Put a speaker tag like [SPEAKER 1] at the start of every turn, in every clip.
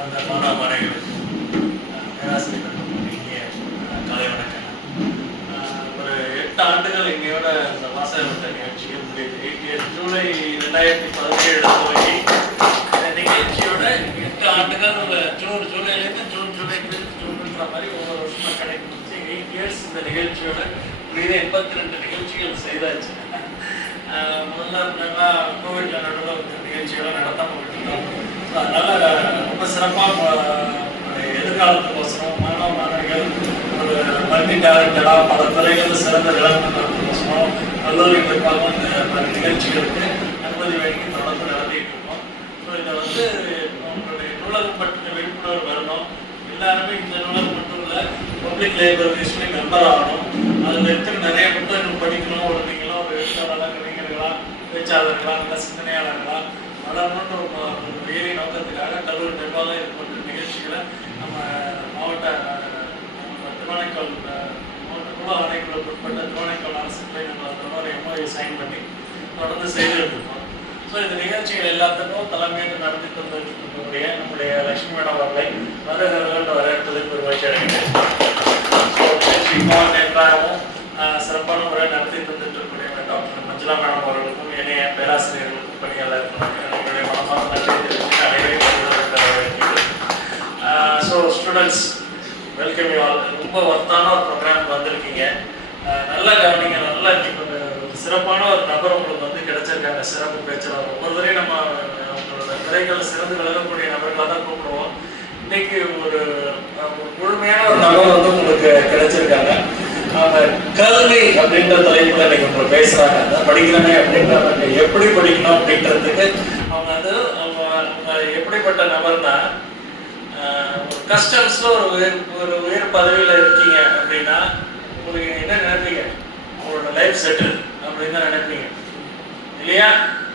[SPEAKER 1] சார்ந்த மாணவர்களுக்கு பேராசிரியர் இங்கே காலை வணக்கம் ஒரு எட்டு ஆண்டுகள் எங்களோட இந்த வாசகத்த நிகழ்ச்சிகள் முடியுது ஜூலை ரெண்டாயிரத்தி பதினேழு துவங்கி இந்த நிகழ்ச்சியோட எட்டு ஆண்டுகள் ஒரு ஜூன் ஜூலைலேருந்து ஜூன் ஜூலை ஜூன்ன்ற மாதிரி ஒவ்வொரு வருஷமாக கிடைக்கும் எயிட் இயர்ஸ் இந்த நிகழ்ச்சியோட புரியுது எண்பத்தி ரெண்டு நிகழ்ச்சிகள் செய்தாச்சு முதல்ல நல்லா கோவிட்ல நடுவில் நிகழ்ச்சிகளை நடத்தாம விட்டுட்டோம் நல்ல ரொம்ப சிறப்பாக எதிர்காலத்துக்கோசரம் மாணவ மாணவிகள் ஒரு மல்டி டேலண்டடாக பல துறைகளில் சிறந்த விளக்கத்துக்கோசரம் கல்லூரிகளுக்காக இந்த பல நிகழ்ச்சிகளுக்கு அனுமதி வேண்டி தொடர்ந்து நடத்திட்டு இருக்கோம். ஸோ இதை வந்து உங்களுடைய நூலகம் பற்றின விழிப்புணர்வு வரணும். எல்லாருமே இந்த நூலகம் மட்டும் இல்லை பப்ளிக் லைப்ரரிஸ்லேயும் மெம்பர் ஆகணும். அதில் இருக்கிற நிறைய புத்தகங்கள் படிக்கணும். ஒரு நீங்களும் ஒரு எழுத்தாளர்களாக கவிஞர்களா பேச்சாளர்களா நல்ல வளரணுன்ற ஒரு ஒரு நோக்கத்துக்காக கல்லூரி நிர்வாகம் இது போன்ற நிகழ்ச்சிகளை நம்ம மாவட்ட திருவானைக்கால் மாவட்ட குழு ஆணைக்குழு உட்பட்ட திருவானைக்கால் அரசு பள்ளிகள் எம்ஓஏ சைன் பண்ணி தொடர்ந்து செய்துட்டு இருக்கோம் ஸோ இந்த நிகழ்ச்சிகள் எல்லாத்துக்கும் தலைமையாக நடத்தி தந்திருக்கக்கூடிய நம்முடைய லட்சுமி மேடம் அவர்களை வருகிறவர்கள் வரவேற்பதில் ஒரு மகிழ்ச்சி அடைகிறேன். நன்றாகவும் சிறப்பான முறை நடத்தி தந்துட்டு இருக்கக்கூடிய டாக்டர் மஞ்சுளா மேடம் அவர்களுக்கும் இணைய பேராசிரியர்களுக்கும் பணியாளர்களுக்கும் ஸ்டூடெண்ட்ஸ் வெல்கம் யூ ஆல் ரொம்ப ஒர்த்தான ஒரு ப்ரோக்ராம் வந்திருக்கீங்க. நல்லா கவனிங்க நல்லா இன்னைக்கு ஒரு சிறப்பான ஒரு நபர் உங்களுக்கு வந்து கிடைச்சிருக்காங்க. சிறப்பு பேச்சாளர். ஒவ்வொருத்தரையும் நம்ம அவங்களோட திரைகள் சிறந்து விளங்கக்கூடிய நபர்களாக தான் கூப்பிடுவோம். இன்னைக்கு ஒரு முழுமையான ஒரு நபர் வந்து உங்களுக்கு கிடைச்சிருக்காங்க. அவங்க கல்வி அப்படின்ற தலைப்புல இன்னைக்கு உங்களுக்கு பேசுறாங்க. அதான் அப்படின்ற எப்படி படிக்கணும் அப்படின்றதுக்கு அவங்க வந்து அவங்க அவங்க எப்படிப்பட்ட நபர்னா ஆஹ், ஒரு கஸ்டம்ஸ்ல ஒரு உயர் ஒரு உயர் பதவியில இருக்கீங்க அப்படின்னா உங்களுக்கு என்ன நினைப்பீங்க? உங்களோட லைஃப் செட்டில் அப்படின்னு தான் நினைப்பீங்க. இல்லையா?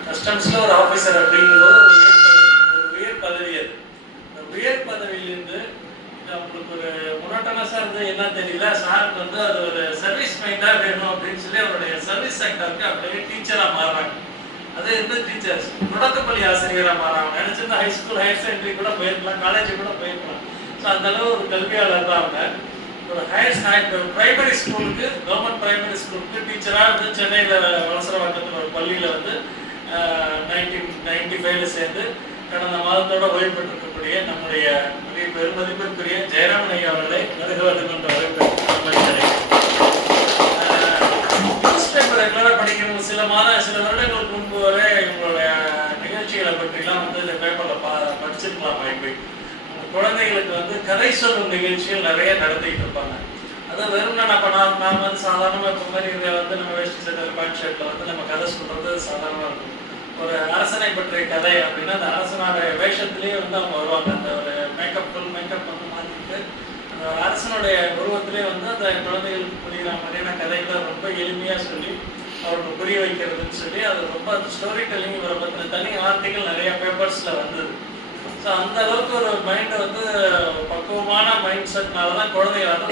[SPEAKER 1] கஸ்டம்ஸ்ல ஒரு ஆபீசர் அப்படிங்கும்போது ஒரு உயர் பதவி ஒரு உயர் பதவி அது இந்த உயர் பதவியிலிருந்து அவங்களுக்கு ஒரு முரட்டனஸா இருந்து என்ன தெரியல. சாருக்கு வந்து அது ஒரு சர்வீஸ் மைண்டாக வேணும் அப்படின்னு சொல்லி அவருடைய சர்வீஸ் செக்டருக்கு அப்படியே டீச்சராக மாறுறாங்க. அது எந்த டீச்சர்ஸ் தொடக்கப்பள்ளி ஆசிரியராக மாறாங்க நினச்சிருந்தா ஹை ஸ்கூல் ஹையர் செகண்டரி கூட போயிருக்கலாம் காலேஜ் கூட போயிருக்கலாம். அந்த அளவு ஒரு கல்வியாளர் தான் அவங்க. ஒரு ஹையர் பிரைமரி ஸ்கூலுக்கு கவர்மெண்ட் பிரைமரி ஸ்கூலுக்கு டீச்சராக வந்து சென்னையில் வலசரவாக்கத்தில் ஒரு பள்ளியில் வந்து நைன்டீன் நைன்டி ஃபைவ்ல சேர்ந்து கடந்த மாதத்தோட ஓய்வு பெற்றிருக்கக்கூடிய நம்முடைய மிக பெருமதிப்பிற்குரிய ஜெயராமன் ஐயா அவர்களை வருக வருகின்ற நியூஸ் பேப்பர் ரெகுலராக படிக்கணும்? சில மாத சில வருடங்களுக்கு முன்பு வரை இவங்களுடைய நிகழ்ச்சிகளை பற்றிலாம் வந்து இந்த பேப்பரில் பா படிச்சிருக்கலாம் வாய்ப்பு. குழந்தைகளுக்கு வந்து கதை சொல்லும் நிகழ்ச்சிகள் நிறைய நடத்திட்டு இருப்பாங்க. அது வெறும் நம்ம நான் நாம் வந்து சாதாரணமாக இப்போ மாதிரி இதை வந்து நம்ம வேஷ்டி சட்டை பேண்ட் ஷர்ட்டில் வந்து நம்ம கதை சொல்கிறது சாதாரணமாக இருக்கும். ஒரு அரசனை பற்றிய கதை அப்படின்னா அந்த அரசனோட வேஷத்துலேயே வந்து அவங்க வருவாங்க. அந்த ஒரு மேக்கப் ஃபுல் மேக்கப் வந்து மாற்றிட்டு அந்த அரசனுடைய உருவத்திலே வந்து அந்த குழந்தைகளுக்கு புரியுற மாதிரியான கதைகளை ரொம்ப எளிமையாக சொல்லி அவருக்கு புரிய வைக்கிறதுன்னு சொல்லி அது ரொம்ப அந்த ஸ்டோரி டெல்லிங் இவரை பற்றின தனி ஆர்டிகள் நிறைய பேப்பர்ஸில் வந்தது. ஸோ அந்த அளவுக்கு ஒரு மைண்டை வந்து பக்குவமான மைண்ட் செட்னால தான் குழந்தைகளால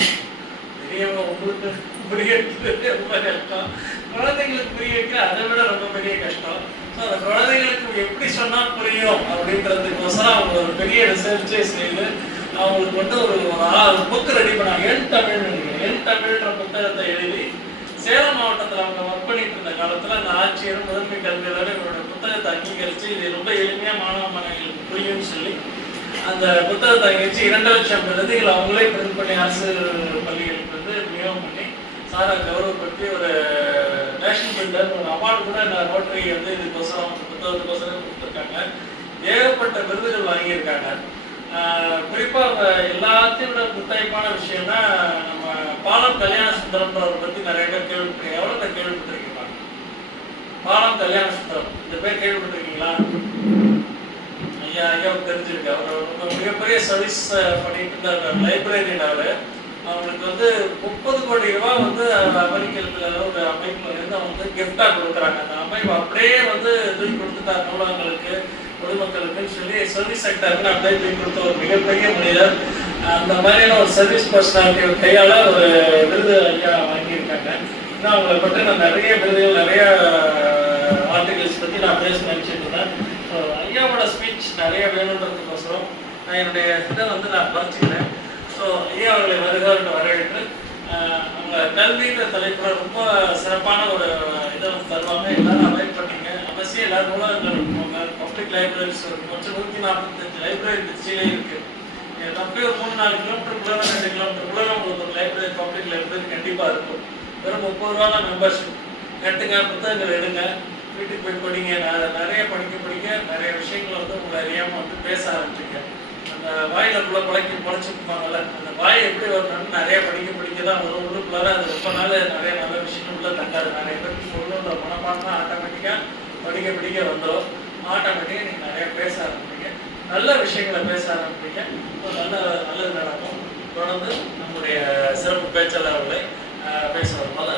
[SPEAKER 1] பெரியவங்க உங்களுக்கு புரிய வைக்கிறது ரொம்ப கஷ்டம். குழந்தைங்களுக்கு புரிய வைக்க அதை விட ரொம்ப பெரிய கஷ்டம். ஸோ அந்த குழந்தைங்களுக்கு எப்படி சொன்னால் புரியும் அப்படின்றதுக்கோசரம் அவங்க ஒரு பெரிய ரிசர்ச்சே செய்து அவங்களுக்கு வந்து ஒரு ஒரு புக் ரெடி பண்ணாங்க. என் தமிழ் என் தமிழ்ன்ற புத்தகத்தை எழுதி சேலம் மாவட்டத்தில் அவங்க ஒர்க் பண்ணிட்டு இருந்த காலத்தில் அந்த ஆட்சியர் முதன்மை கல்வியாளர் இவரோட புத்தகத்தை அங்கீகரித்து இது ரொம்ப எளிமையாக மாணவ மாணவிகளுக்கு புரியும்னு சொல்லி அந்த புத்தகத்தை அங்கீகரித்து இரண்டு லட்சம் இதில் அவங்களே பிரிண்ட் பண்ணி அரசு பள்ளிகளுக்கு வந்து விநியோகம் பண்ணி சாரை கௌரவப்படுத்தி ஒரு நேஷனல் பில்டர் ஒரு அவார்டு கூட இந்த ரோட்டரி வந்து இதுக்கோசரம் புத்தகத்துக்கோசரம் கொடுத்துருக்காங்க. ஏகப்பட்ட விருதுகள் வாங்கியிருக்காங்க. குறிப்பாக குறிப்பா எல்லாத்தையும் விட முத்தாய்ப்பான விஷயம்னா நம்ம பாலம் கல்யாண சுந்தரம்ன்றவரை பத்தி நிறைய பேர் கேள்விப்பட்டிருக்கீங்க. எவ்வளவு கேள்விப்பட்டிருக்கேன் பாலம் கல்யாண சுந்தரம். இந்த பேர் கேள்விப்பட்டிருக்கீங்களா? ஐயா ஐயாவுக்கு தெரிஞ்சிருக்கு. அவர் ரொம்ப மிகப்பெரிய சர்வீஸ் பண்ணிட்டு இருந்தார். லைப்ரரியன் அவர். அவங்களுக்கு வந்து முப்பது கோடி ரூபாய் வந்து அமெரிக்கத்தில் ஒரு அமைப்புல இருந்து அவங்க வந்து கிஃப்டா கொடுக்குறாங்க. அந்த அமைப்பு அப்படியே வந்து தூக்கி கொடுத்துட்டார் நூலகங்களுக்கு பொதுமக்களுக்குன்னு சொல்லி சர்வீஸ் செக்டருக்கு அப்படியே தூக்கி கொடுத்த ஒரு மிகப்பெரிய மனிதர். அந்த மாதிரியான ஒரு சர்வீஸ் பர்சனாலிட்டி ஒரு கையால ஒரு விருது ஐயா வாங்கியிருக்காங்க. நான் அவங்களை பற்றி நான் நிறைய விருதுகள் நிறைய ஆர்டிகல்ஸ் பற்றி நான் பேச நினச்சிட்டு இருந்தேன். ஸோ ஐயாவோட ஸ்பீச் நிறைய வேணுன்றதுக்கோசரம் நான் என்னுடைய இதை வந்து நான் குறைச்சிக்கிறேன் ஸோ ஐயா அவர்களை வருகிறவர்கள் வரவேற்று அவங்க கல்வின்ற தலைப்பில் ரொம்ப சிறப்பான ஒரு இதை வந்து தருவாங்க. எல்லாரும் அவைட் பண்ணீங்க. அவசியம் எல்லாரும் நூலகங்கள் இருப்பாங்க பப்ளிக் லைப்ரரிஸ் மொத்தம் நூற்றி நாற்பத்தஞ்சு லைப்ரரி திருச்சியிலே இருக்கு. நீங்க அப்படியே ஒரு மூணு நாலு கிலோமீட்டருக்குள்ள ரெண்டு கிலோமீட்டருக்குள்ள உங்களுக்கு ஒரு லைப்ரரி பப்ளிக் லைப்ரரி கண்டிப்பாக இருக்கும். வெறும் முப்பது ரூபா தான் மெம்பர்ஷிப் கட்டுங்க புத்தகங்கள் எடுங்க. வீட்டுக்கு போய் படிங்க. நான் நிறைய படிக்க படிக்க நிறைய விஷயங்கள் வந்து உங்களை அறியாமல் வந்து பேச ஆரம்பிச்சிங்க அந்த வாயில உள்ள பழக்கி பழச்சிருப்பாங்கல்ல அந்த வாய் எப்படி வரணும்னு நிறைய படிக்க படிக்க தான் வரும். உள்ளுக்குள்ளார அது ரொம்ப நாள் நிறைய நல்ல விஷயங்கள் உள்ள தங்காது நிறைய பேருக்கு சொல்லணுன்ற தான் ஆட்டோமேட்டிக்காக படிக்க படிக்க வந்துடும் ஆட்டோமேட்டிக்காக நீங்கள் நிறைய பேச ஆரம்பிப்பீங்க. நல்ல விஷயங்களை பேச ஆரம்பிப்பீங்க. நல்ல நல்லது நடக்கும். தொடர்ந்து நம்முடைய சிறப்பு பேச்சாளர்களை பேசுவது போல